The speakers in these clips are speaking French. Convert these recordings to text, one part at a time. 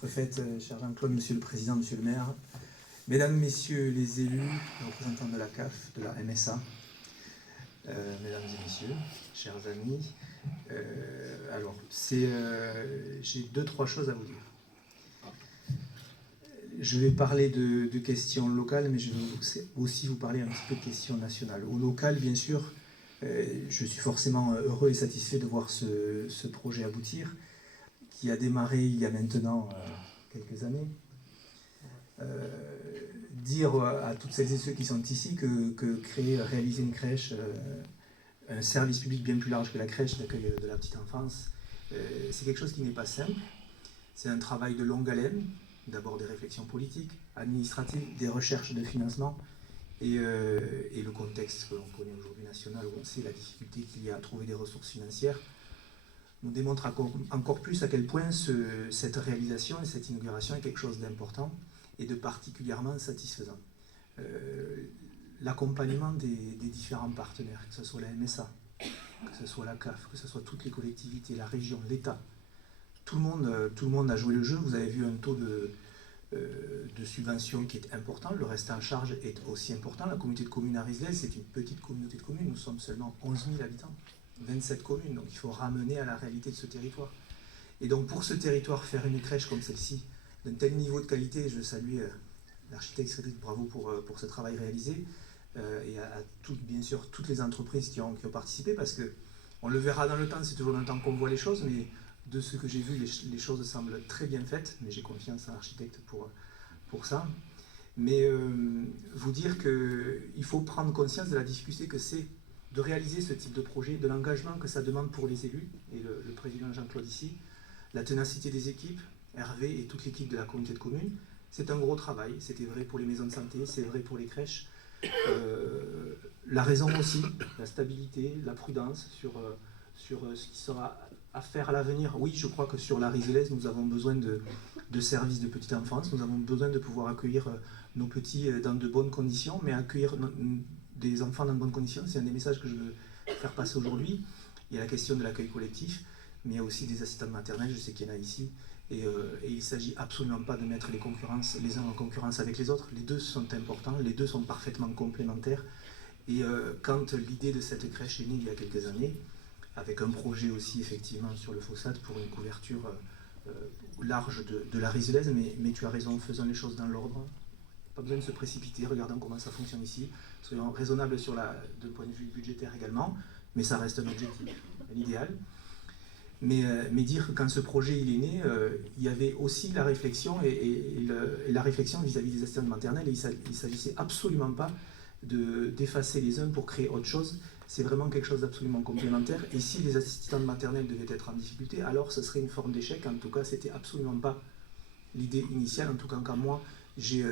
Préfète, cher Jean-Claude, Monsieur le Président, Monsieur le maire, Mesdames, Messieurs les élus, les représentants de la CAF, de la MSA, Mesdames et Messieurs, chers amis, j'ai 2-3 choses à vous dire. Je vais parler de questions locales, mais je vais aussi vous parler un petit peu de questions nationales. Au local, bien sûr, je suis forcément heureux et satisfait de voir ce projet aboutir, qui a démarré il y a maintenant quelques années. Dire à toutes celles et ceux qui sont ici que réaliser une crèche, un service public bien plus large que la crèche d'accueil de la petite enfance, c'est quelque chose qui n'est pas simple. C'est un travail de longue haleine, d'abord des réflexions politiques, administratives, des recherches de financement, et le contexte que l'on connaît aujourd'hui national, où on sait la difficulté qu'il y a à trouver des ressources financières, nous démontre encore plus à quel point cette réalisation et cette inauguration est quelque chose d'important et de particulièrement satisfaisant. L'accompagnement des différents partenaires, que ce soit la MSA, que ce soit la CAF, que ce soit toutes les collectivités, la région, l'État, tout le monde a joué le jeu. Vous avez vu un taux de subvention qui est important, le reste en charge est aussi important. La communauté de communes à Rizelay, c'est une petite communauté de communes, nous sommes seulement 11 000 habitants. 27 communes, donc il faut ramener à la réalité de ce territoire. Et donc pour ce territoire, faire une crèche comme celle-ci, d'un tel niveau de qualité, je salue l'architecte Cédric, bravo pour ce travail réalisé, et à bien sûr toutes les entreprises qui ont participé, parce qu'on le verra dans le temps, c'est toujours dans le temps qu'on voit les choses, mais de ce que j'ai vu, les choses semblent très bien faites, mais j'ai confiance en l'architecte pour ça. Mais vous dire qu'il faut prendre conscience de la difficulté que c'est de réaliser ce type de projet, de l'engagement que ça demande pour les élus, et le président Jean-Claude ici, la ténacité des équipes, Hervé et toute l'équipe de la communauté de communes. C'est un gros travail, c'était vrai pour les maisons de santé, c'est vrai pour les crèches. La raison aussi, la stabilité, la prudence sur ce qui sera à faire à l'avenir. Oui, je crois que sur la Riselaise, nous avons besoin de services de petite enfance, nous avons besoin de pouvoir accueillir nos petits dans de bonnes conditions, mais accueillir des enfants dans de bonnes conditions, c'est un des messages que je veux faire passer aujourd'hui. Il y a la question de l'accueil collectif, mais il y a aussi des assistants maternels, je sais qu'il y en a ici, et il ne s'agit absolument pas de mettre les uns en concurrence avec les autres. Les deux sont importants, les deux sont parfaitement complémentaires. Et quand l'idée de cette crèche est née il y a quelques années, avec un projet aussi effectivement sur le Fossat pour une couverture large de la Riselaise, mais tu as raison, faisons les choses dans l'ordre. Pas besoin de se précipiter, regardons comment ça fonctionne ici. Soyons raisonnables d'un point de vue budgétaire également, mais ça reste un objectif, un idéal. Mais dire que quand ce projet il est né, il y avait aussi la réflexion et la réflexion vis-à-vis des assistants maternels, et il ne s'agissait absolument pas d'effacer les uns pour créer autre chose. C'est vraiment quelque chose d'absolument complémentaire. Et si les assistants maternels devaient être en difficulté, alors ce serait une forme d'échec. En tout cas, c'était absolument pas l'idée initiale. En tout cas, quand moi, j'ai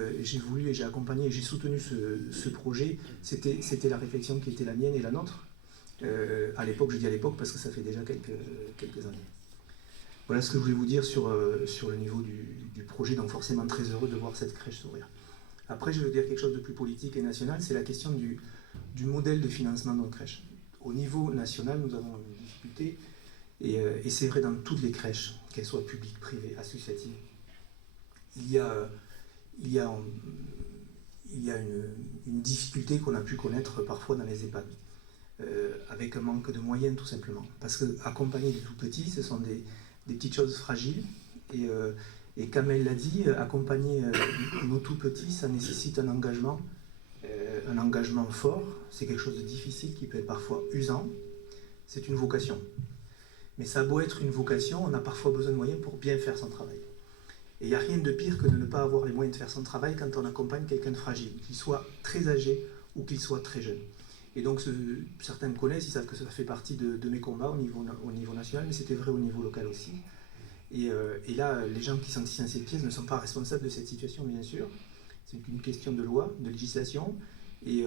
voulu et j'ai accompagné et j'ai soutenu ce projet, c'était la réflexion qui était la mienne et la nôtre. À l'époque, je dis à l'époque parce que ça fait déjà quelques années. Voilà ce que je voulais vous dire sur le niveau du projet, donc forcément très heureux de voir cette crèche s'ouvrir. Après, je veux dire quelque chose de plus politique et national, c'est la question du modèle de financement de nos crèches. Au niveau national, nous avons une difficulté, et c'est vrai dans toutes les crèches, qu'elles soient publiques, privées, associatives. Il y a une difficulté qu'on a pu connaître parfois dans les EHPAD, avec un manque de moyens tout simplement. Parce qu'accompagner des tout petits, ce sont des petites choses fragiles, et comme elle l'a dit, accompagner nos tout petits, ça nécessite un engagement fort, c'est quelque chose de difficile qui peut être parfois usant, c'est une vocation. Mais ça a beau être une vocation, on a parfois besoin de moyens pour bien faire son travail. Et il n'y a rien de pire que de ne pas avoir les moyens de faire son travail quand on accompagne quelqu'un de fragile, qu'il soit très âgé ou qu'il soit très jeune. Et donc certains me connaissent, ils savent que ça fait partie de mes combats au niveau national, mais c'était vrai au niveau local aussi. Et là, les gens qui sont ici dans cette pièce ne sont pas responsables de cette situation, bien sûr. C'est une question de loi, de législation, et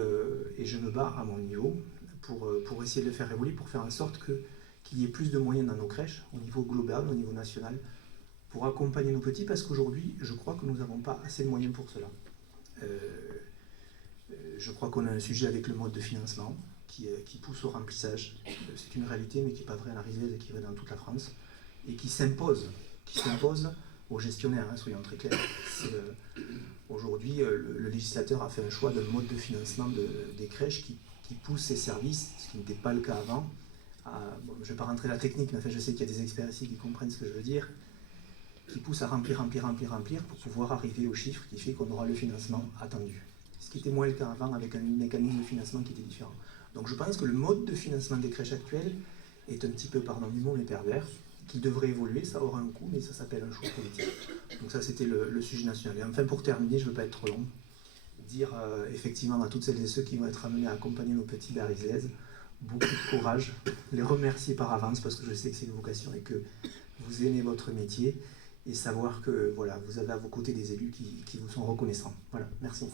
je me bats à mon niveau pour essayer de le faire évoluer, pour faire en sorte qu'il y ait plus de moyens dans nos crèches, au niveau global, au niveau national, pour accompagner nos petits, parce qu'aujourd'hui, je crois que nous n'avons pas assez de moyens pour cela. Je crois qu'on a un sujet avec le mode de financement qui pousse au remplissage. C'est une réalité, mais qui n'est pas vraie à la Riselaise et qui est vraie dans toute la France, et qui s'impose aux gestionnaires, hein, soyons très clairs. Aujourd'hui, le législateur a fait un choix d'un mode de financement des crèches qui pousse ces services, ce qui n'était pas le cas avant. Bon, je ne vais pas rentrer dans la technique, mais enfin, je sais qu'il y a des experts ici qui comprennent ce que je veux dire, qui pousse à remplir pour pouvoir arriver au chiffre qui fait qu'on aura le financement attendu. Ce qui était moins le cas avant avec un mécanisme de financement qui était différent. Donc je pense que le mode de financement des crèches actuelles est un petit peu, pardon du mot, mais pervers, qui devrait évoluer, ça aura un coût, mais ça s'appelle un choix politique. Donc ça c'était le sujet national. Et enfin pour terminer, je ne veux pas être trop long, dire effectivement à toutes celles et ceux qui vont être amenés à accompagner nos petits Darizlaises, beaucoup de courage, les remercier par avance parce que je sais que c'est une vocation et que vous aimez votre métier et savoir que voilà, vous avez à vos côtés des élus qui vous sont reconnaissants. Voilà, merci.